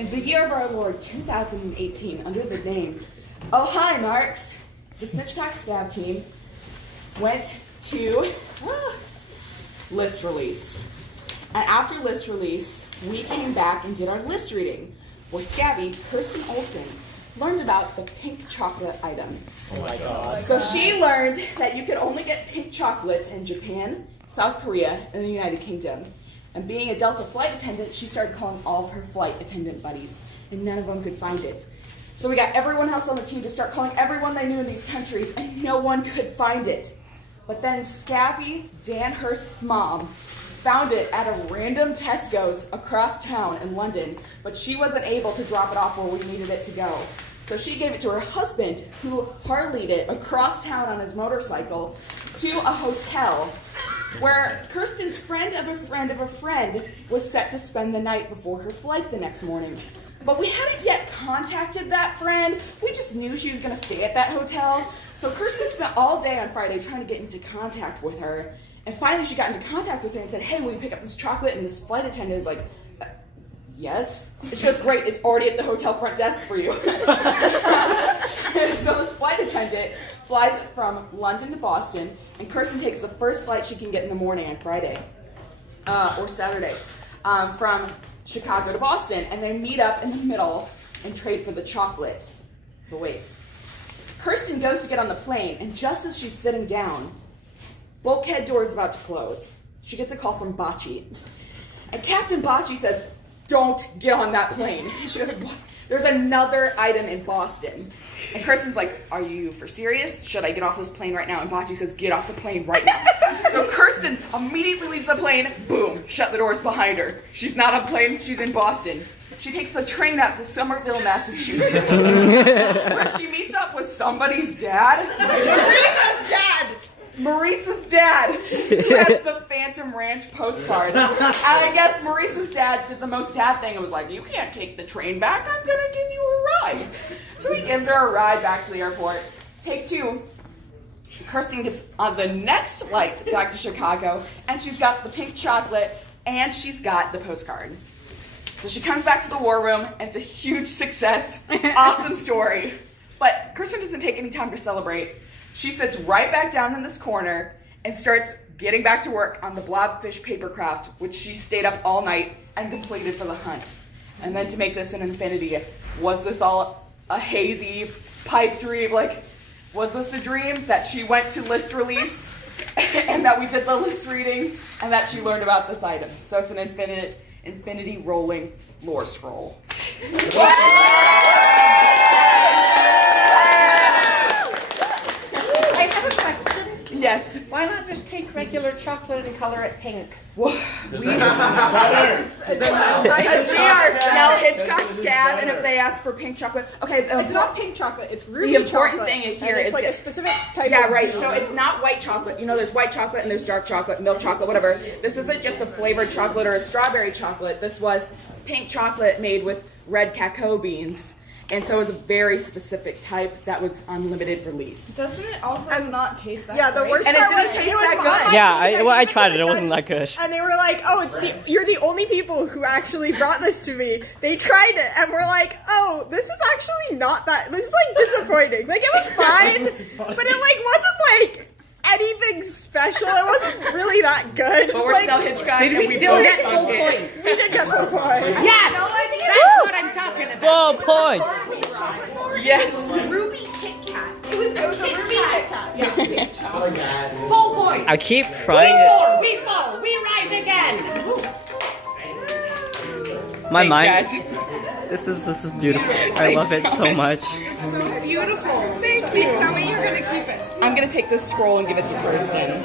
In the year of our Lord 2018, under the name Oh Hi Marks, the Snitchcock Scab team went to list release. And after list release, we came back and did our list reading, where Scabby, Kirsten Olsen, learned about the pink chocolate item. Oh my God. So she learned that you could only get pink chocolate in Japan, South Korea, and the United Kingdom. And being a Delta flight attendant, she started calling all of her flight attendant buddies, and none of them could find it. So we got everyone else on the team to start calling everyone they knew in these countries, and no one could find it. But then Scabby, Dan Hurst's mom, found it at a random Tesco's across town in London, but she wasn't able to drop it off where we needed it to go. So she gave it to her husband, who Harley'd it across town on his motorcycle to a hotel where Kirsten's friend of a friend of a friend was set to spend the night before her flight the next morning. But we hadn't yet contacted that friend. We just knew she was going to stay at that hotel. So Kirsten spent all day on Friday trying to get into contact with her. And finally she got into contact with her and said, hey, will you pick up this chocolate? And this flight attendant is like, yes. And she goes, great, it's already at the hotel front desk for you. So this flight attendant flies from London to Boston, and Kirsten takes the first flight she can get in the morning on Friday, or Saturday, from Chicago to Boston, and they meet up in the middle and trade for the chocolate. But wait. Kirsten goes to get on the plane, and just as she's sitting down, bulkhead door is about to close. She gets a call from Bocce. And Captain Bocce says, don't get on that plane. She goes, what? There's another item in Boston. And Kirsten's like, are you for serious? Should I get off this plane right now? And Bocce says, get off the plane right now. So Kirsten immediately leaves the plane, boom, shut the doors behind her. She's not on plane, she's in Boston. She takes the train out to Somerville, Massachusetts, where she meets up with somebody's dad. Maurice's dad, who has the Phantom Ranch postcard. And I guess Maurice's dad did the most dad thing and was like, you can't take the train back, I'm gonna give you a ride. So he gives her a ride back to the airport. Take two. Kirsten gets on the next flight back to Chicago, and she's got the pink chocolate, and she's got the postcard. So she comes back to the war room, and it's a huge success. Awesome story. But Kirsten doesn't take any time to celebrate. She sits right back down in this corner and starts getting back to work on the blobfish papercraft, which she stayed up all night and completed for the hunt. And then to make this an infinity, was this all a hazy pipe dream? Like, was this a dream that she went to list release and that we did the list reading and that she learned about this item? So it's an infinity rolling lore scroll. Yes. Why not just take regular chocolate and color it pink? Because we are Snell Hitchcock Scab, and if they ask for pink chocolate, okay. It's not pink chocolate. It's ruby chocolate. The important chocolate, thing here is is like that, a specific type. Yeah, of right. So it's not white chocolate. You know, there's white chocolate and there's dark chocolate, milk chocolate, whatever. This isn't just a flavored chocolate or a strawberry chocolate. This was pink chocolate made with red cacao beans. And so it was a very specific type that was on limited release. Doesn't it also not taste that Yeah, the great? worst And it part didn't was taste it was that mine. good. Yeah, I tried it. It wasn't that good. And they were like, "Oh, you're the only people who actually brought this to me." They tried it, and we're like, "Oh, this is actually not that. This is like disappointing. Like it was fine, but it like wasn't like anything special. It wasn't really that good." But we're like, still Hitchcock. Did and we still both get sunk full it. points? We did get full points. Yes! That's what I'm talking about. 4 points. Yes. Ruby Kit Kat. It was a ruby Kit Kat. Yeah. Full points. I keep trying it. We fall, we rise again. My Thanks, mind. guys. This is beautiful. I love it so much. It's so beautiful. Thank you. Please tell me you're going to keep it. I'm going to take this scroll and give it to Kirsten.